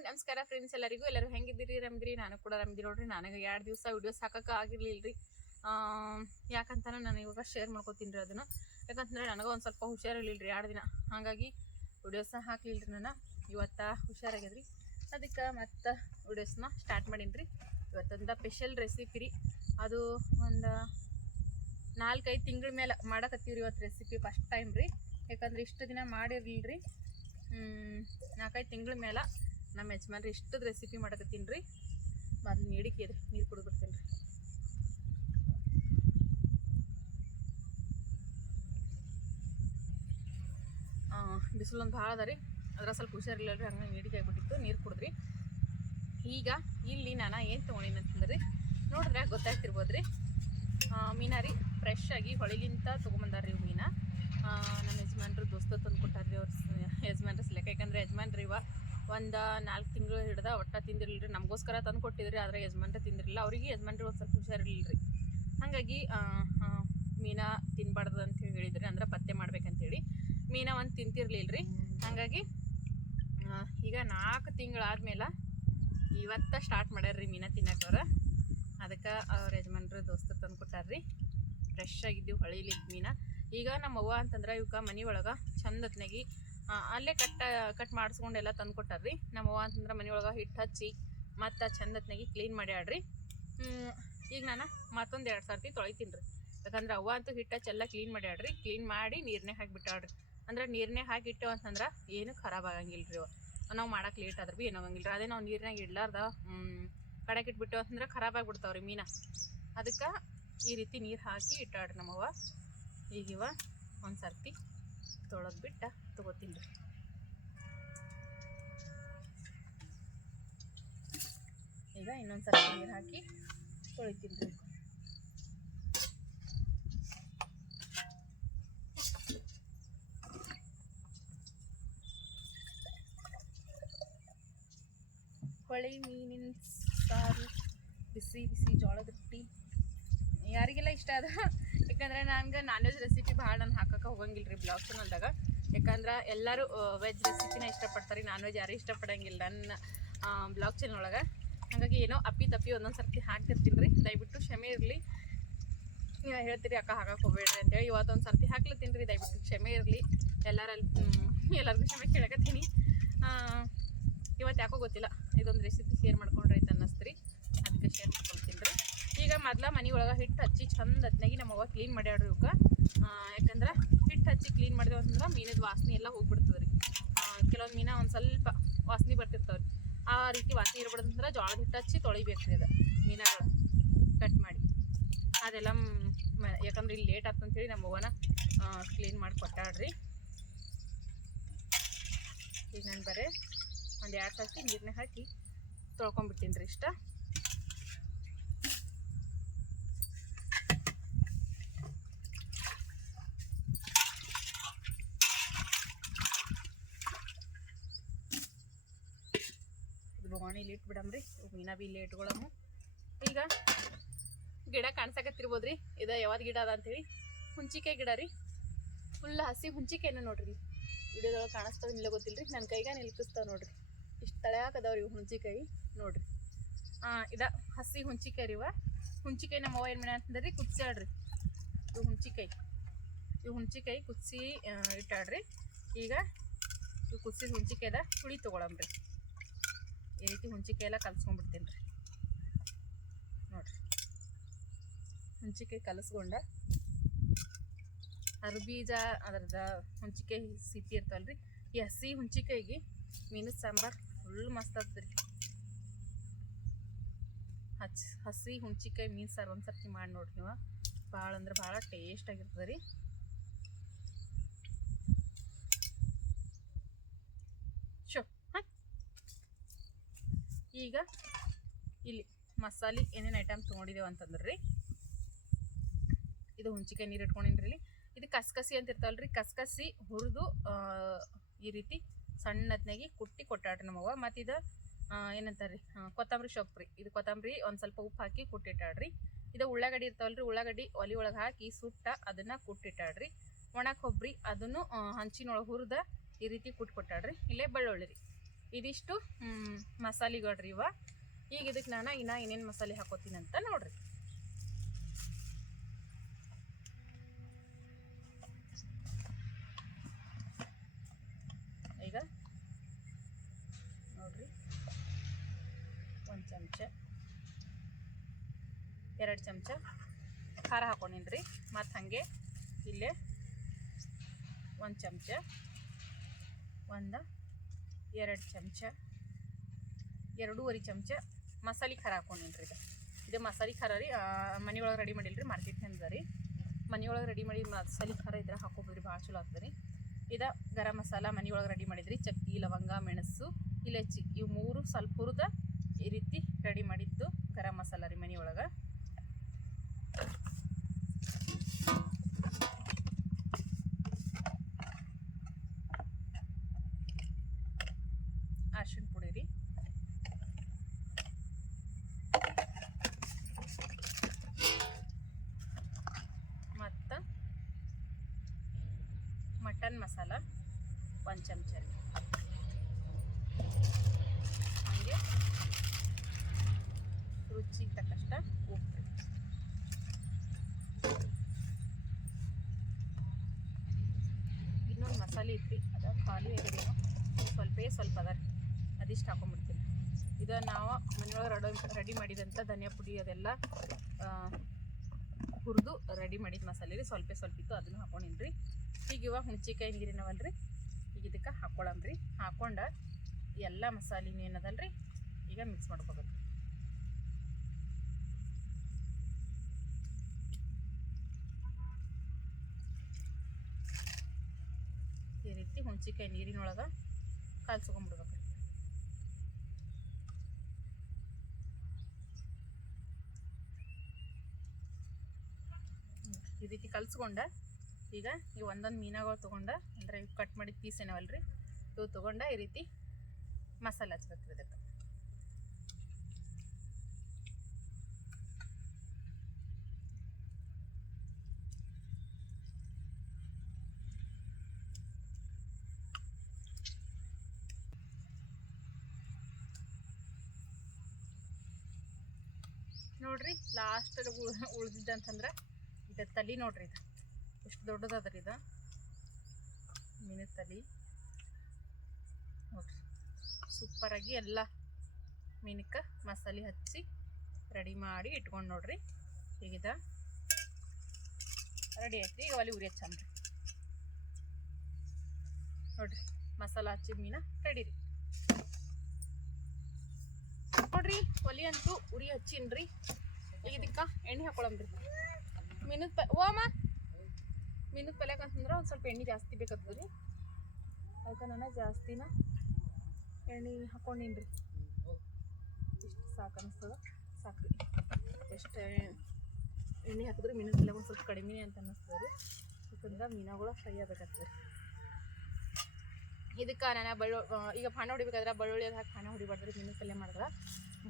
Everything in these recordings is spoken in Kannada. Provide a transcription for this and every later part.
ನಮಸ್ಕಾರ ಫ್ರೆಂಡ್ಸ್ ಎಲ್ಲರಿಗೂ. ಎಲ್ಲರೂ ಹೆಂಗಿದ್ದೀರಿ? ರಮ್ದಿರಿ? ನಾನು ಕೂಡ ರಮ್ದಿ ನೋಡ್ರಿ, ನನಗೆ ಎರಡು ದಿವಸ ವಿಡಿಯೋಸ್ ಹಾಕಕ್ಕೆ ಆಗಿರ್ಲಿಲ್ರಿ. ಯಾಕಂತಾನೆ ನಾನು ಇವಾಗ ಶೇರ್ ಮಾಡ್ಕೊತೀನಿ ರೀ ಅದನ್ನು. ಯಾಕಂತಂದ್ರೆ ನನಗೆ ಒಂದು ಸ್ವಲ್ಪ ಹುಷಾರಿರ್ಲಿಲ್ಲ ರೀ ಎರಡು ದಿನ. ಹಾಗಾಗಿ ವಿಡಿಯೋಸ್ನ ಹಾಕ್ಲಿಲ್ಲ ರೀ ನಾನು. ಇವತ್ತು ಹುಷಾರಾಗ್ಯದ್ರಿ. ಅದಕ್ಕೆ ಮತ್ತೆ ವಿಡಿಯೋಸ್ನ ಸ್ಟಾರ್ಟ್ ಮಾಡೀನಿ ರೀ ಇವತ್ತೊಂದು ಸ್ಪೆಷಲ್ ರೆಸಿಪಿ ರೀ. ಅದು ಒಂದು ನಾಲ್ಕೈದು ತಿಂಗಳ ಮೇಲೆ ಮಾಡಕತ್ತೀವಿ ರೀ ಇವತ್ತು ರೆಸಿಪಿ ಫಸ್ಟ್ ಟೈಮ್ ರೀ. ಯಾಕಂದ್ರೆ ಇಷ್ಟು ದಿನ ಮಾಡಿರಲಿಲ್ಲ ರೀ ನಾಲ್ಕೈದು ತಿಂಗಳ ಮೇಲೆ ನಮ್ಮ ಯಜಮಾನ್ರಿ ಇಷ್ಟದ ರೆಸಿಪಿ ಮಾಡಕತ್ತೀನಿ ರೀ. ಮೊದಲು ನೀಡಿಕೆ ರೀ ನೀರು ಕುಡಿದ್ಬಿಡ್ತೀನಿ ರೀ. ಬಿಸಿಲೊಂದು ಭಾಳ ಅದ ರೀ. ಅದ್ರ ಸ್ವಲ್ಪ ಹುಷಾರಿಲ್ಲ ರೀ ಹಂಗೆ ನೀಡಿಕೆ ಆಗಿಬಿಟ್ಟಿತ್ತು, ನೀರು ಕುಡಿದ್ರಿ. ಈಗ ಇಲ್ಲಿ ನಾನು ಏನು ತೊಗೊಂಡಿನಿ ಅಂತಂದ್ರೆ ನೋಡಿದ್ರೆ ಗೊತ್ತಾಗ್ತಿರ್ಬೋದು ರೀ ಮೀನಾರಿ ಫ್ರೆಶ್ ಆಗಿ ಹೊಳಿಲಿಂತ ತೊಗೊಂಬಂದಾರ ರೀ ಮೀನ ಆ, ನಮ್ಮ ಯಜಮಾನ್ರು ದೋಸ್ತ ತಂದು ಕೊಟ್ಟಾರ್ರಿ ಅವ್ರ ಯಜಮಾನ್ರ ಸಲಕ ಯಾಕಂದ್ರೆ ಯಜಮಾನ್ರಿ ಇವ ಒಂದು ನಾಲ್ಕು ತಿಂಗಳು ಹಿಡ್ದ ಒಟ್ಟ ತಿಂದಿರಲಿಲ್ಲ ರೀ ನಮಗೋಸ್ಕರ ತಂದು ಕೊಟ್ಟಿದ್ರಿ, ಆದರೆ ಯಜಮಾನ್ರ ತಿಂದಿರಲಿಲ್ಲ. ಅವರಿಗೆ ಯಜಮಾನ್ರಿ ಒಂದು ಸ್ವಲ್ಪ ಹುಷಾರಿರಲಿಲ್ಲ ರೀ ಹಾಗಾಗಿ ಮೀನಾ ತಿನ್ಬಾರ್ದು ಅಂತ ಹೇಳಿ ಹೇಳಿದ್ರಿ. ಅಂದ್ರೆ ಪತ್ತೆ ಮಾಡ್ಬೇಕಂತೇಳಿ. ಮೀನಾ ಒಂದು ತಿಂತಿರ್ಲಿಲ್ಲ ರೀ ಹಾಗಾಗಿ ಈಗ ನಾಲ್ಕು ತಿಂಗಳಾದ್ಮೇಲೆ ಇವತ್ತ ಸ್ಟಾರ್ಟ್ ಮಾಡ್ಯಾರ್ರಿ ಮೀನಾ ತಿನ್ನಕ್ಕೆ ಅವ್ರ ಅದಕ್ಕೆ ಅವ್ರ ಯಜಮಾನ್ರು ದೋಸ್ತರು ತಂದು ಕೊಟ್ಟಾರ್ರಿ. ಫ್ರೆಶ್ ಆಗಿದ್ದೀವಿ ಹೊಳಿಲಿ ಮೀನಾ. ಈಗ ನಮ್ಮ ಅವ್ವ ಅಂತಂದ್ರೆ ಇವಕ್ಕೆ ಮನೆ ಒಳಗೆ ಚಂದತ್ನಾಗಿ ಅಲ್ಲೇ ಕಟ್ ಕಟ್ ಮಾಡಿಸ್ಕೊಂಡೆಲ್ಲ ತಂದು ಕೊಟ್ಟಾರ್ರಿ. ನಮ್ಮ ಅವ್ವ ಅಂತಂದ್ರೆ ಮನೆಯೊಳಗೆ ಹಿಟ್ಟು ಹಚ್ಚಿ ಮತ್ತು ಚಂದತ್ನಾಗಿ ಕ್ಲೀನ್ ಮಾಡ್ಯಾಡ್ರಿ ಆಡ್ರಿ. ಈಗ ನಾನು ಮತ್ತೊಂದು ಎರಡು ಸರ್ತಿ ತೊಳಿತೀನಿ ರೀ ಯಾಕಂದ್ರೆ ಅವ್ವ ಅಂತೂ ಹಿಟ್ಟು ಹಚ್ಚೆಲ್ಲ ಕ್ಲೀನ್ ಮಾಡ್ಯಾಡ್ರಿ ಕ್ಲೀನ್ ಮಾಡಿ ನೀರನ್ನೇ ಹಾಕಿಬಿಟ್ಟಾಡ್ರಿ ಅಂದ್ರೆ ನೀರನ್ನೇ ಹಾಕಿಟ್ಟು ಅಂತಂದ್ರೆ ಏನು ಖರಾಬ್ ಆಗಂಗಿಲ್ಲ ರೀ ನಾವು ಮಾಡಕ್ಕೆ ಲೇಟ್ ಆದ್ರೆ ಭೀ ಏನಾಗಂಗಿಲ್ಲ ಅದೇ ನಾವು ನೀರಿನಾಗ ಇಡ್ಲಾರ್ದ ಕಡೆಗೆ ಇಟ್ಬಿಟ್ಟು ಅಂತಂದ್ರೆ ಖರಾಬ್ ಆಗ್ಬಿಡ್ತಾವ್ರಿ ಮೀನ. ಅದಕ್ಕೆ ಈ ರೀತಿ ನೀರು ಹಾಕಿ ಇಟ್ಟಾಡ್ರಿ ನಮ್ಮವ್ವ ಈಗಿವ ಒಂದು ಸರ್ತಿ ತೊಳೆದ್ಬಿಟ್ಟು ತೊಗೋತೀನಿ ರೀ. ಈಗ ಇನ್ನೊಂದು ನೀರು ಹಾಕಿ ತೊಳಿತೀನಿ ರೀ. ಹೊಳೆ ಮೀನಿನ ಸಾರು, ಬಿಸಿ ಬಿಸಿ ಜೋಳದ ರೊಟ್ಟಿ. ಯಾರಿಗೆಲ್ಲ ಇಷ್ಟ ಅದ ಯಾಕಂದ್ರೆ ನನ್ಗೆ ನಾನ್ ವೆಜ್ ರೆಸಿಪಿ ಭಾಳ ನಾನು ಹಾಕಕ್ಕೆ ಹೋಗಂಗಿಲ್ಲ ರೀ ಬ್ಲಾಗ್ ಚಾನಲ್ದಾಗ ಯಾಕಂದ್ರೆ ಎಲ್ಲರೂ ವೆಜ್ ರೆಸಿಪಿನ ಇಷ್ಟಪಡ್ತಾರೆ ನಾನ್ ವೆಜ್ ಯಾರೂ ಇಷ್ಟಪಡಂಗಿಲ್ಲ ನನ್ನ ಬ್ಲಾಗ್ ಚಾನಲ್ ಒಳಗೆ. ಹಾಗಾಗಿ ಏನೋ ಅಪ್ಪಿ ತಪ್ಪಿ ಒಂದೊಂದು ಸರ್ತಿ ಹಾಕ್ತಿರ್ತೀನಿ ರೀ ದಯವಿಟ್ಟು ಕ್ಷಮೆ ಇರಲಿ. ನೀವು ಹೇಳ್ತೀರಿ, ಅಕ್ಕ ಹಾಕಕ್ಕೆ ಹೋಗ್ಬೇಡ್ರಿ ಅಂತೇಳಿ. ಇವತ್ತೊಂದು ಸರ್ತಿ ಹಾಕ್ಲತ್ತೀನಿ ರೀ ದಯವಿಟ್ಟು ಕ್ಷಮೆ ಇರಲಿ. ಎಲ್ಲರಲ್ಲಿ ಎಲ್ಲರಿಗೂ ಕ್ಷಮೆ ಕೇಳಕತ್ತೀನಿ. ಇವತ್ತು ಯಾಕೋ ಗೊತ್ತಿಲ್ಲ. ಇದೊಂದು ರೆಸಿಪಿ ಶೇರ್ ಮಾಡ್ಕೊಂಡ್ರೆ ಅಂತ ಅನ್ನಿಸ್ತ್ರಿ. ಅದಕ್ಕೆ ಶೇರ್ ಈಗ ಮೊದ್ಲ ಮನೆ ಒಳಗೆ ಹಿಟ್ಟು ಹಚ್ಚಿ ಚಂದ ನಮ್ಮ ಅವ್ವ ಕ್ಲೀನ್ ಮಾಡ್ಯಾಡ್ರಿ ಇವಕ್ಕೆ ಯಾಕಂದ್ರೆ ಹಿಟ್ಟು ಹಚ್ಚಿ ಕ್ಲೀನ್ ಮಾಡಿದೆವು ಅಂತಂದ್ರೆ ಮೀನದ ವಾಸನೆ ಎಲ್ಲ ಹೋಗ್ಬಿಡ್ತದೆ ರೀ ಕೆಲವೊಂದು ಮೀನ ಒಂದು ಸ್ವಲ್ಪ ವಾಸನೆ ಬರ್ತಿರ್ತಾವ್ರಿ. ಆ ರೀತಿ ವಾಸನೆ ಇರ್ಬಿಡ್ದಂದ್ರೆ ಜೋಳದ ಹಿಟ್ಟು ಹಚ್ಚಿ ತೊಳಿಬೇಕು ರೀ ಅದು ಮೀನಗಳು ಕಟ್ ಮಾಡಿ. ಅದೆಲ್ಲ ಯಾಕಂದ್ರೆ ಇಲ್ಲಿ ಲೇಟ್ ಆಗ್ತಂತೇಳಿ ನಮ್ಮ ಅವ್ವನ ಕ್ಲೀನ್ ಮಾಡಿ ಕೊಟ್ಟಾಡ್ರಿ ಈಗ ನಾನು ಬರೀ ಒಂದು ಎರಡು ಸರ್ತಿ ನೀರನ್ನ ಹಾಕಿ ತೊಳ್ಕೊಂಬಿಡ್ತೀನಿ ರೀ ಇಷ್ಟ ಇದು ಬೊಗಾಣಿಲಿ ಇಟ್ಬಿಡಮ್ರಿ. ಮೀನ ಬಿ ಇಲ್ಲೇ ಇಟ್ಕೊಳಮು ಈಗ ಗಿಡ ಕಾಣ್ಸಕತ್ತಿರ್ಬೋದು ರೀ ಇದು ಯಾವ್ದು ಗಿಡ ಅದ ಅಂತೇಳಿ. ಹುಂಚಿಕಾಯಿ ಗಿಡ ರೀ. ಫುಲ್ ಹಸಿ ಹುಂಚಿಕಾಯಿನ ನೋಡ್ರಿ. ವಿಡಿಯೋದೊಳಗೆ ಕಾಣಿಸ್ತಾವ ಇಲ್ಲ ಗೊತ್ತಿಲ್ಲ ರೀ ನನ್ನ ಕೈಗ ನಿಲ್ಕಿಸ್ತಾವ ನೋಡ್ರಿ. ಇಷ್ಟು ತಳೆ ಅದಾವ ರೀ ಹುಂಚಿಕಾಯಿ. ನೋಡ್ರಿ. ಹಾಂ ಇದ ಹಸಿ ಹುಂಚಿಕಾಯಿ ರೀ ಇವ. ಹುಂಚಿಕಾಯಿ ನಮ್ಮ ಅವ್ವ ಏನು ಮಾಡಿ ಅಂತಂದ್ರಿ ರೀ ಕುದಿಸ್ಯಾಡ್ರಿ ಇವು ಹುಂಚಿಕಾಯಿ. ಇವು ಹುಂಚಿಕಾಯಿ ಕುದಿಸಿ ಇಟ್ಟಾಡ್ರಿ ಈಗ ಇವು ಕುದಿಸಿದ ಹುಂಚಿಕಾಯ್ದ ಹುಳಿ ತೊಗೊಳಮ್ರಿ. ಈ ರೀತಿ ಹುಂಚಿಕಾಯಿ ಎಲ್ಲ ಕಲಸ್ಕೊಂಡ್ಬಿಡ್ತೀನಿ ರೀ. ನೋಡ್ರಿ. ಹುಂಚಿಕಾಯಿ ಕಲಸ್ಕೊಂಡ ಅದ್ರ ಬೀಜ ಅದ್ರದ ಹುಂಚಿಕಾಯಿ ಸಿಪ್ಪಿ ರೀ ಈ ಹಸಿ ಹುಂಚಿಕಾಯಿಗೆ ಮೀನು ಸಾಂಬಾರು ಫುಲ್ ಮಸ್ತ್ ಆಗ್ತದೆ ರೀ. ಹಸಿ ಹುಂಚಿಕಾಯಿ ಮೀನು ಸಾರು ಒಂದು ಸರ್ತಿ ಮಾಡಿ ನೋಡ್ರಿ ನೀವು. ಭಾಳ ಅಂದ್ರೆ ಭಾಳ ಟೇಸ್ಟ್ ಆಗಿರ್ತದೆ ರೀ ಶೋ ಹಾಂ ಈಗ ಇಲ್ಲಿ ಮಸಾಲೆ ಏನೇನು ಐಟಮ್ ತೊಗೊಂಡಿದ್ದೇವೆ ಅಂತಂದ್ರೆ. ರೀ ಇದು ಹುಂಚಿಕಾಯಿ ನೀರು ಇಟ್ಕೊಂಡಿನ್ರಿ ಇಲ್ಲಿ. ಇದು ಕಸ್ಕಸಿ ಅಂತ ಇರ್ತಾವಲ್ರಿ. ಕಸ್ಕಸಿ ಹುರಿದು ಈ ರೀತಿ ಸಣ್ಣತ್ನಾಗಿ ಕುಟ್ಟಿ ಕೊಟ್ಟಾಡ್ರಿ ನಮ್ಮವ್ವ. ಮತ್ತು ಇದು ಏನಂತಾರೆ ರೀ ಕೊತ್ತಂಬರಿ ಸೊಪ್ಪು ರೀ. ಇದು ಕೊತ್ತಂಬರಿ ಒಂದು ಸ್ವಲ್ಪ ಉಪ್ಪು ಹಾಕಿ ಕುಟ್ಟಿಟ್ಟಾಡ್ರಿ ಇದು ಉಳ್ಳಾಗಡ್ಡಿ ಇರ್ತಾವಲ್ರಿ. ಉಳ್ಳಾಗಡ್ಡಿ ಒಲಿ ಒಳಗೆ ಹಾಕಿ ಸುಟ್ಟ ಅದನ್ನು ಕುಟ್ಟಿಟ್ಟಾಡ್ರಿ ಒಣ ಕೊಬ್ಬರಿ ಅದನ್ನು ಹಂಚಿನೊಳಗೆ ಹುರಿದ ಈ ರೀತಿ ಕುಟ್ಕೊಟ್ಟಾಡ್ರಿ ಇಲ್ಲೇ ಬೆಳ್ಳುಳ್ಳಿ ರೀ. ಇದಿಷ್ಟು ಮಸಾಲೆಗಳ್ರಿ ಇವ. ಈಗ ಇದಕ್ಕೆ ನಾನು ಇನ್ನ ಏನೇನು ಮಸಾಲೆ ಹಾಕೋತೀನಿ ಅಂತ ನೋಡ್ರಿ. ಈಗ ನೋಡ್ರಿ. ಒಂದು ಚಮಚ, ಎರಡು ಚಮಚ ಖಾರ ಹಾಕೊಂಡಿನ್ರಿ. ಮತ್ತು ಹಾಗೆ ಇಲ್ಲೇ ಒಂದು ಚಮಚ, ಒಂದು ಎರಡು ಚಮಚ, ಎರಡೂವರೆ ಚಮಚ ಮಸಾಲೆ ಖಾರ ಹಾಕೊಂಡಿನ್ರಿ ಇದು. ಇದು ಮಸಾಲೆ ಖಾರ ರೀ ಮನೆಯೊಳಗೆ ರೆಡಿ ಮಾಡಿಲ್ರಿ ಮಾರ್ಕೆಟ್ ಅಂದ ರೀ. ಮನೆಯೊಳಗೆ ರೆಡಿ ಮಾಡಿ ಮಸಾಲೆ ಖಾರ ಇದ್ರೆ ಹಾಕೋಬೋದ್ರಿ, ಭಾಳ ಚಲೋ ಆಗ್ತದೆ ರೀ. ಇದು ಗರಂ ಮಸಾಲ ಮನೆಯೊಳಗೆ ರೆಡಿ ಮಾಡಿದ್ರಿ, ಚಕ್ಕಿ, ಲವಂಗ, ಮೆಣಸು ಇಲಚ್ಚಿ ಇವು ಮೂರು ಸ್ವಲ್ಪ ಹುರಿದ ಈ ರೀತಿ ರೆಡಿ ಮಾಡಿದ್ದು ಗರಂ ಮಸಾಲ ರೀ ಮನೆಯೊಳಗೆ. ಅರ್ಶಿಣ ಪುಡಿ ರೀ. ಮತ್ತು ಮಟನ್ ಮಸಾಲ ಒಂದು ಚಮಚ ರೀ. ಹಾಗೆ ರುಚಿಗೆ ತಕ್ಕಷ್ಟ ಉಪ್ಪು ಇನ್ನೊಂದು ಮಸಾಲೆ ಇತ್ತು ಅದ ಖಾಲಿ ಆಗಿದೇನೋ, ಸ್ವಲ್ಪೇ ಸ್ವಲ್ಪ ಅದ ರೀ. ಅದಿಷ್ಟು ಹಾಕೊಂಡ್ಬಿಡ್ತೀನಿ. ಇದು ನಾವು ಮನೆಯೊಳಗೆ ರೆಡಿ ರೆಡಿ ಮಾಡಿದಂಥ ಧನಿಯಾ ಪುಡಿ ಅದೆಲ್ಲ ಹುರಿದು ರೆಡಿ ಮಾಡಿದ ಮಸಾಲೆ ರೀ ಸ್ವಲ್ಪ ಸ್ವಲ್ಪ ಇತ್ತು, ಅದನ್ನು ಹಾಕೊಂಡಿನ್ರಿ. ಈಗ ಇವಾಗ ಹುಣ್ಚಿಕಾಯಿ ರೀ ಈಗ ಇದಕ್ಕೆ ಹಾಕ್ಕೊಳ್ಳಂಬ್ರಿ ಹಾಕ್ಕೊಂಡು ಎಲ್ಲ ಮಸಾಲಿನ ರೀ ಈಗ ಮಿಕ್ಸ್ ಮಾಡ್ಕೋಬೇಕು. ಈ ರೀತಿ ಹುಣ್ಚಿಕಾಯಿ ನೀರಿನೊಳಗೆ ಕಲ್ಸ್ಕೊಂಡ್ಬಿಡ್ಬೇಕು. ಈ ರೀತಿ ಕಲ್ಸ್ಕೊಂಡ. ಈಗ ಈ ಒಂದೊಂದು ಮೀನಾಗಳು ತೊಗೊಂಡ. ಅಂದರೆ ಇವು ಕಟ್ ಮಾಡಿದ ಪೀಸ್ ಏನವಲ್ರಿ? ಇವು ತೊಗೊಂಡ ಈ ರೀತಿ ಮಸಾಲೆ ಹಚ್ಬೇಕು ಇದಕ್ಕೆ ನೋಡ್ರಿ ಲಾಸ್ಟ್ ಉಳ್ದಿದ್ದಂತಂದ್ರೆ ಇದು ತಲೆ ನೋಡ್ರಿ ಇದು. ಎಷ್ಟು ದೊಡ್ಡದದ್ರಿ ಇದು? ಮೀನಿನ ತಲೆ. ನೋಡ್ರಿ. ಸೂಪರಾಗಿ ಎಲ್ಲ ಮೀನಕ್ಕೆ ಮಸಾಲೆ ಹಚ್ಚಿ ರೆಡಿ ಮಾಡಿ ಇಟ್ಕೊಂಡು ನೋಡ್ರಿ. ಈಗಿದ ರೆಡಿ ಆಯ್ತು ಈಗ ಒಲೆ ಉರಿ ಹಚ್ಚಿ ನೋಡ್ರಿ. ಮಸಾಲ ಹಚ್ಚಿದ ಮೀನ ರೆಡಿ ರೀ. ನೋಡ್ರಿ, ಒಲೆ ಅಂತೂ ಉರಿ ಹಚ್ಚಿನ್ರಿ. ಈಗ ಇದಕ್ಕೆ ಎಣ್ಣೆ ಹಾಕೊಳಮ್ರಿ. ಮೀನದ ಪ ಓಮ ಮೀನದ ಪಲ್ಯಕ್ಕೆ ಅಂತಂದ್ರೆ ಒಂದು ಸ್ವಲ್ಪ ಎಣ್ಣೆ ಜಾಸ್ತಿ ಬೇಕಾಗ್ತದೆ ರೀ ಅದಕ್ಕೆ ನಾನು ಜಾಸ್ತಿನ? ಎಣ್ಣೆ ಹಾಕೊಂಡಿನ್ರಿ. ಇಷ್ಟು ಸಾಕು ಅನಿಸ್ತದ. ಸಾಕು ರೀ ಎಷ್ಟು ಎಣ್ಣೆ ಹಾಕಿದ್ರೆ ಮೀನಿನ ಪಲ್ಯ ಒಂದು ಸ್ವಲ್ಪ ಕಡಿಮೆ ಅಂತ ಅನ್ನಿಸ್ತದೆ ರೀ ಯಾಕಂದ್ರೆ ಮೀನುಗಳು ಫ್ರೈ ಆಗಬೇಕಾಗ್ತದೆ ಇದಕ್ಕೆ ನಾನು ಬಳ್ಳುಳ್ಳಿ ಈಗ ಪಾನ ಹೊಡಿಬೇಕಾದ್ರೆ ಬಳ್ಳುಳ್ಳಿ ಅದು ಹಾಕಿ ಪಾನ ಹೊಡಿಬಾರ್ದ್ರಿ. ಮೀನಿನ ಪಲ್ಯ ಮಾಡಿದ್ರೆ.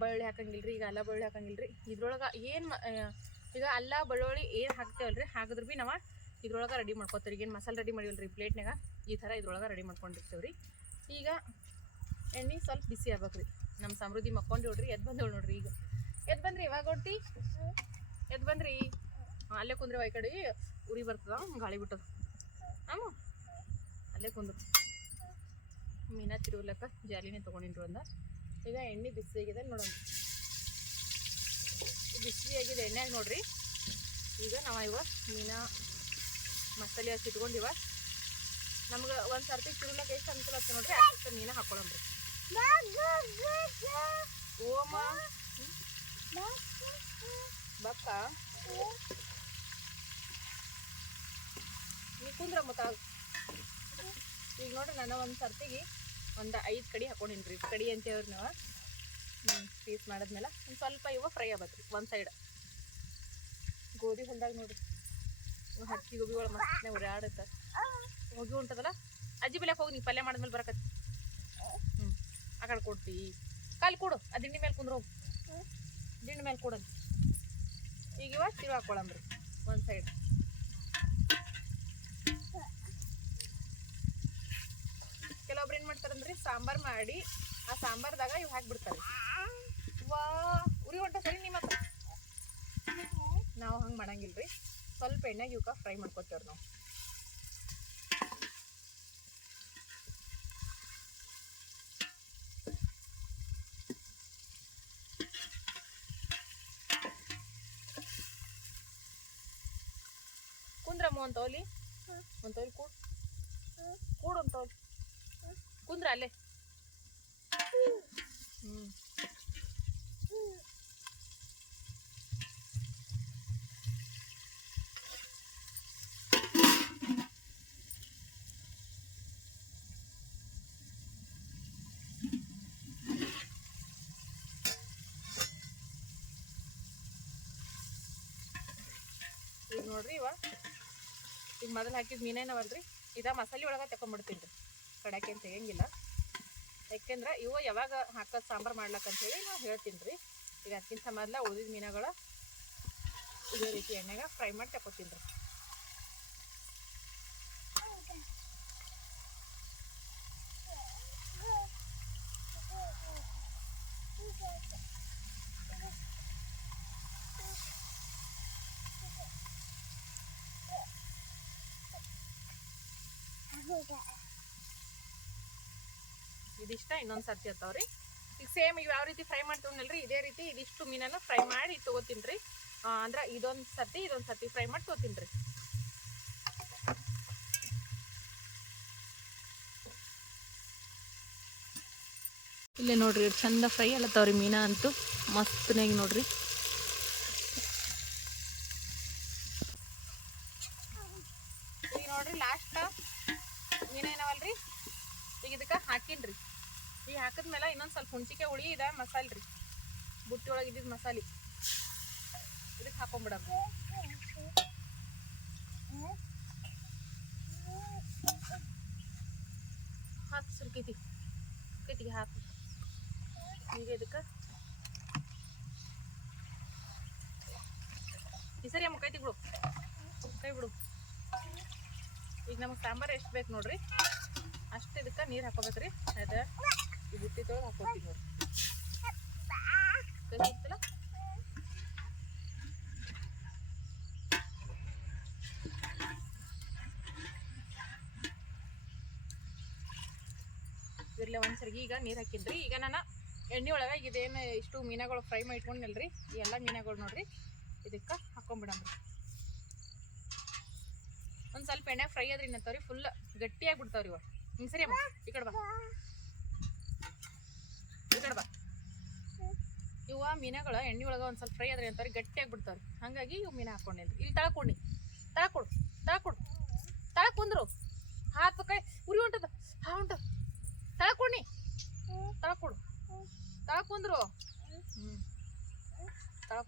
ಬೆಳ್ಳುಳ್ಳಿ ಹಾಕಂಗಿಲ್ಲ ರೀ ಈಗ ಎಲ್ಲ ಬಳ್ಳುಳ್ಳಿ ಹಾಕಂಗಿಲ್ಲ ರೀ ಇದ್ರೊಳಗೆ ಏನು ಈಗ ಅಲ್ಲ, ಬೆಳ್ಳುಳ್ಳಿ ಏನು ಹಾಕ್ತೇವಲ್ರಿ? ಹಾಕಿದ್ರು ಭೀ ನಾವು ಇದ್ರೊಳಗೆ ರೆಡಿ ಮಾಡ್ಕೊತೀವಿ ಈಗ ಏನು ಮಸಾಲೆ ರೆಡಿ ಮಾಡಿವಲ್ರಿ ಪ್ಲೇಟ್ನಾಗ ಈ ಥರ ಇದ್ರೊಳಗೆ ರೆಡಿ ಮಾಡ್ಕೊಂಡಿರ್ತೇವೆ ರೀ ಈಗ ಎಣ್ಣೆ ಸ್ವಲ್ಪ ಬಿಸಿ ಆಗ್ಬೇಕು ರೀ ನಮ್ಮ ಸಮೃದ್ಧಿ ಮಕ್ಕೊಂಡು ನೋಡ್ರಿ ಎದ್ದು ಬಂದವಳು ನೋಡ್ರಿ ಈಗ. ಎದ್ದು ಬಂದ್ರಿ ಇವಾಗ ಹೊಡ್ತಿ ಎದ್ದು ಬಂದ್ರಿ? ಅಲ್ಲೇ ಕುಂದ್ರಿ ಈ ಕಡೆ. ಉರಿ ಬರ್ತದ ಗಾಳಿ ಬಿಟ್ಟದ. ಆಮ? ಅಲ್ಲೇ ಕುಂದ್ರು. ಮೀನಾ ತಿರುಗ್ಲಕ್ಕ ಜಾಲಿನೇ ತೊಗೊಂಡಿನ್ರು ಅಂದ ಈಗ ಎಣ್ಣೆ ಬಿಸಿ ಆಗಿದೆ ನೋಡೋಣ. ಬಿಸಿ ಆಗಿದೆ ಎಣ್ಣೆಗೆ ನೋಡ್ರಿ. ಈಗ ನಾವು ಇವ ಮೀನ, ಮಸಾಲೆ ಹಾಕಿ ಇಟ್ಕೊಂಡಿವ. ನಮ್ಗೆ ಒಂದು ಸರ್ತಿ ತಿರುಗ್ಲಕ್ಕ ಎಷ್ಟು ಅನುಕೂಲ ಆಗ್ತದೆ ನೋಡ್ರಿ, ಅಷ್ಟು ಮೀನ ಹಾಕೊಳಮ್ರಿ ಓಮ. ಬಕ್ಕ. ನೀ ಕುಂದ್ರ ಮತ್ತ ಈಗ ನೋಡ್ರಿ ನಾನು ಒಂದು ಸರ್ತಿಗೆ ಒಂದು ಐದು ಕಡಿ ಹಾಕೊಂಡಿನ್ರಿ, ಕಡಿ ಅಂತೇವ್ರಿ ನಾವು. ಹ್ಞೂ ಪೀಸ್ ಮಾಡಿದ್ಮೇಲೆ ಒಂದು ಸ್ವಲ್ಪ ಇವ ಫ್ರೈ ಆಗ್ಬೇಕು ರೀ ಒಂದು ಸೈಡ್ ಗೋಧಿ ಹೊಲ್ದಾಗ ಇವ್ ಹಕ್ಕಿ ಗೋಬಿಗಳು ಮಸ್ತ್ನೆ ಆಡತ್ತ ಹೋಗಿ ಉಂಟದಲ್ಲ, ಅಜ್ಜಿ ಬೆಲೆಗೆ ಹೋಗಿ ನೀವು ಪಲ್ಯ ಮಾಡಿದ್ಮೇಲೆ ಬರಕತ್ತಿ ಹ್ಞೂ ಆ ಕಡೆ ಕೊಡ್ತಿ. ಕಾಲು ಕೊಡು, ಆ ದಿಂಡಿ ಮೇಲೆ ಕುಂದ್ರ ಹೋಗು. ದಿಂಡಿ ಮೇಲೆ ಕೊಡೋದು ಈಗ ಇವ ತಿರು ಹಾಕೊಳಮ್ರಿ ಒಂದು ಸೈಡ್ ಕೆಲವು ಕೆಲವೊಬ್ರು ಏನು ಮಾಡ್ತಾರಂದ್ರಿ, ಸಾಂಬಾರು ಮಾಡಿ, ಆ ಸಾಂಬಾರ್ದಾಗ ಇವು ಹಾಕ್ಬಿಡ್ತಾರೆ. ವಾ, ಉರಿ ಹೊಂಟ ಸರಿ ನಿಮ್ಮ ಹತ್ರ? ನಾವು ಹಂಗೆ ಮಾಡಂಗಿಲ್ರಿ. ಸ್ವಲ್ಪ ಎಣ್ಣೆ ಇವಕ್ಕೆ ಫ್ರೈ ಮಾಡ್ಕೊತೇವ್ರಿ ನಾವು. ಕುಂದ್ರಮ್ಮ ಒಂದು ತೋಲಿ ಒಂದು ತೋಲಿ ಕೂಡ್. ಕೂಡು ಒಂದು ತೋಲಿ ಕುಂದ್ರ ಅಲ್ಲೇ ಹ್ಞೂ ಈಗ ನೋಡ್ರಿ ಇವ. ಈಗ ಮೊದಲು ಹಾಕಿದ ಮೀನೇನವಲ್ರಿ ಇದ ಮಸಾಲೆ ಒಳಗೆ ತಕೊಂಡ್ಬಿಡ್ತೀನಿ ರೀ. ಕಡಾಕಿ ಅಂತ ಹೇಗಿಲ್ಲ ಯಾಕೆಂದ್ರೆ ಇವು ಯಾವಾಗ ಹಾಕೋದು ಸಾಂಬಾರು ಮಾಡ್ಲಕ್ಕಂಥೇಳಿ ನಾವು ಹೇಳ್ತೀನಿ ರೀ. ಈಗ ಅದಕ್ಕಿಂತ ಮೊದಲ ಉಳಿದಿದ ಮೀನುಗಳ ಇದೇ ರೀತಿ ಎಣ್ಣೆಗೆ ಫ್ರೈ ಮಾಡಿ ತಗೋತೀನಿ ರೀ. ಇದಿಷ್ಟ, ಇನ್ನೊಂದು ಸರ್ತಿ ಹತ್ತವ್ರಿ. ಈಗ ಸೇಮ್ ಯಾವ ರೀತಿ ಫ್ರೈ ಮಾಡ್ತೀವಿ ಇದೇ ರೀತಿ ಇದಿಷ್ಟು ಮೀನನ್ನು ಫ್ರೈ ಮಾಡಿ ತೊಗೋತೀನಿ ರೀ ಅಂದ್ರೆ ಇದೊಂದು ಸರ್ತಿ ಇದೊಂದು ಸರ್ತಿ ಫ್ರೈ ಮಾಡಿ ತೊಗೋತೀನಿ ರೀ ಇಲ್ಲೇ ನೋಡ್ರಿ ಚಂದ ಫ್ರೈ ಅಲ್ಲತ್ತವ್ರಿ ಮೀನ ಅಂತೂ. ಮಸ್ತನಾಗಿ ನೋಡ್ರಿ. ಈಗ ನೋಡ್ರಿ ಲಾಸ್ಟ್ ಮೀನ ಏನವಲ್ರಿ ಈಗ ಇದಕ್ಕೆ ಹಾಕಿನ್ರಿ. ಈಗ ಹಾಕಿದ್ಮೇಲೆ ಇನ್ನೊಂದು ಸ್ವಲ್ಪ ಹುಣ್ಚಿಕೆ ಹುಳಿ ಇದೆ ಮಸಾಲೆ ರೀ ಬುಟ್ಟಿ ಒಳಗೆ ಇದ್ದಿದ್ದು ಮಸಾಲೆ. ಇದಕ್ಕೆ ಹಾಕೊಂಡ್ಬಿಡೋದು ಹಾಕಿ ಸುರ್ಕೈತಿ. ಕೈತಿಗೆ ಹಾಕಿ. ಈಗ ಇದಕ್ಕೆ. ಈ ಸರಿ ಕೈತಿ ಬಿಡು. ಈಗ ನಮಗೆ ಸಾಂಬಾರು ಎಷ್ಟು ಬೇಕು ನೋಡ್ರಿ? ಅಷ್ಟು ಇದಕ್ಕೆ ನೀರು ಹಾಕೋಬೇಕ್ರಿ. ಅದ ಈ ಬುಟ್ಟಿ ತೊಳೆದು ಹಾಕೋತೀವಿ ನೋಡ್ರಿ. ಕೈ ಸಿಗ್ತಲ್ಲ ಒಂದ್ಸರಿ ಈಗ ನೀರು ಹಾಕಿದ್ರಿ. ಈಗ ನಾನು ಎಣ್ಣೆ ಒಳಗೆ ಇದೇನು ಇಷ್ಟು ಮೀನಾಗಳು ಫ್ರೈ ಮಾಡಿ ಇಟ್ಕೊಂಡ್ನಲ್ರಿ ಈ ಎಲ್ಲ ಮೀನಾಗಳು ನೋಡ್ರಿ. ಇದಕ್ಕೆ ಹಾಕೊಂಡ್ಬಿಡಮ್ರಿ ಒಂದು ಸ್ವಲ್ಪ ಎಣ್ಣೆ ಫ್ರೈ ಆದ್ರೆ ಏನಂತಾವ್ರಿ ಫುಲ್ ಗಟ್ಟಿಯಾಗಿ ಬಿಡ್ತಾವ್ರಿ ಇವ ಹಿಂಗೆ ಸರಿ ಅಮ್ಮ, ಈ ಕಡೆ ಬಾ. ಈ ಕಡೆ ಬಾ. ಇವ ಮೀನುಗಳು ಎಣ್ಣೆ ಒಳಗೆ ಒಂದು ಸ್ವಲ್ಪ ಫ್ರೈ ಆದ್ರೆ ಅಂತಾವ್ರಿ ಗಟ್ಟಿಯಾಗಿ ಬಿಡ್ತಾವ್ರಿ ಹಾಗಾಗಿ ಇವು ಮೀನು ಹಾಕೊಂಡೇನ್ರಿ. ಇಲ್ಲಿ ತಳಕೊಂಡಿ, ತಳಕೊಡು ತಳಕೊಡು. ತಳ ಹಾತು ಕೈ ಉರಿ ಹೊಂಟದ ಹಾ, ಉಂಟದ. ತಳಕೊಂಡಿ. ತಳಕೊಡು. ತಳ ಕುಂದ್ರು ಹ್ಞೂ ತಳ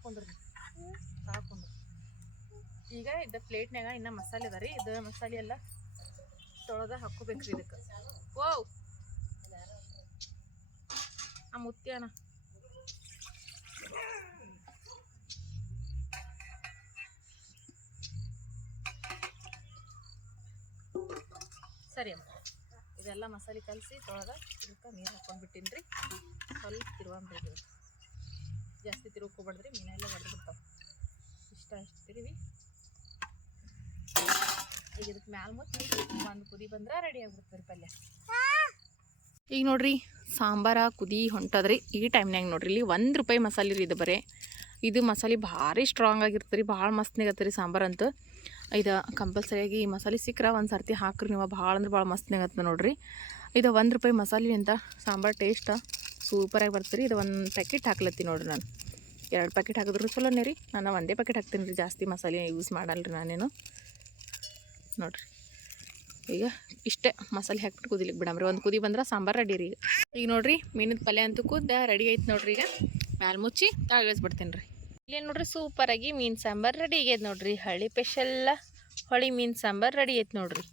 ಈಗ ಇದ್ದ ಪ್ಲೇಟ್ನಾಗ ಇನ್ನ ಮಸಾಲೆ ಅದ ರೀ, ಇದು ಮಸಾಲೆ ಎಲ್ಲ ತೊಳೆದ ಹಾಕೋಬೇಕ್ರಿ ಇದಕ್ಕೆ. ಓ ಆ ಅಣ್ಣ. ಸರಿ ಅಮ್ಮ. ಇದೆಲ್ಲ ಮಸಾಲೆ ಕಲಸಿ ತೊಳೆದ ಇದಕ್ಕೆ ನೀರು ಹಾಕೊಂಡ್ಬಿಟ್ಟಿನಿ ರೀ ಸ್ವಲ್ಪ ತಿರುವಂಬ್ರಿ ಜಾಸ್ತಿ ತಿರುಗ್ಕೊಬಾರ್ದ್ರಿ ಮೀನೆಲ್ಲ ಹೊಡೆದು ಬಿಡ್ತಾವೆ ಇಷ್ಟ ತಿರುವಿ. ಇದಕ್ಕೆ ಮ್ಯಾಲ ಮುಚ್ಚಿ ಒಂದು ಕುದಿ ಬಂದ್ರೆ ರೆಡಿ ಆಗ್ಬಿಡ್ತಾರೆ ಪಲ್ಯ. ಈಗ ನೋಡ್ರಿ, ಸಾಂಬಾರ ಕುದಿ ಹೊಂಟದ್ರಿ. ಈ ಟೈಮ್ನಾಗ ನೋಡ್ರಿ, ಇಲ್ಲಿ ಒಂದು ರೂಪಾಯಿ ಮಸಾಲೆ ರೀ ಇದು ಬರೀ. ಇದು ಮಸಾಲೆ ಭಾರಿ ಸ್ಟ್ರಾಂಗ್ ಆಗಿರ್ತದೆ ರೀ ಭಾಳ ಮಸ್ತ್ನಾಗತ್ತೆ ರೀ ಸಾಂಬಾರು ಅಂತ. ಇದು ಕಂಪಲ್ಸರಿಯಾಗಿ ಈ ಮಸಾಲೆ ಸಿಕ್ಕರೆ ಒಂದು ಸರ್ತಿ ಹಾಕ್ರಿ ನೀವು, ಭಾಳ ಅಂದ್ರೆ ಭಾಳ ಮಸ್ತ್ನಾಗತ್ತೆ ನೋಡ್ರಿ. ಇದು ಒಂದು ರೂಪಾಯಿ ಮಸಾಲೆ ಅಂತ ಸಾಂಬಾರು ಟೇಸ್ಟ್ ಸೂಪರಾಗಿ ಬರ್ತೀರಿ ಇದು ಒಂದು ಪ್ಯಾಕೆಟ್ ಹಾಕ್ಲತ್ತಿ ನೋಡ್ರಿ ನಾನು. ಎರಡು ಪ್ಯಾಕೆಟ್ ಹಾಕಿದ್ರು ಚಲೋನೇ ರೀ. ನಾನು ಒಂದೇ ಪ್ಯಾಕೆಟ್ ಹಾಕ್ತೀನಿ ರೀ, ಜಾಸ್ತಿ ಮಸಾಲೆ ಯೂಸ್ ಮಾಡಲ್ಲ ರೀ ನಾನೇನು. ನೋಡ್ರಿ. ಈಗ ಇಷ್ಟೇ ಮಸಾಲೆ ಹಾಕ್ಬಿಟ್ಟು ಕುದಿಲಿಕ್ಕೆ ಬಿಡಮ್ರಿ ಒಂದು ಕುದಿ ಬಂದ್ರೆ ಸಾಂಬಾರು ರೆಡಿ ರೀ ಈಗ. ಈಗ ನೋಡ್ರಿ ಮೀನಿನ ಪಲ್ಯ ಅಂತೂ ಕುದ್ದ ರೆಡಿ ಐತೆ ನೋಡ್ರಿ ಈಗ. ಮ್ಯಾಲೆ ಮುಚ್ಚಿ ತಾಗಿಸ್ಬಿಡ್ತೀನಿ ರೀ. ಇಲ್ಲಿ ನೋಡ್ರಿ ಸೂಪರಾಗಿ ಮೀನು ಸಾಂಬಾರು ರೆಡಿ ಆಗ್ಯದ ನೋಡ್ರಿ. ಹಳ್ಳಿ ಸ್ಪೆಷಲ್ಲ ಹೊಳಿ ಮೀನು ಸಾಂಬಾರು ರೆಡಿ ಐತೆ ನೋಡ್ರಿ.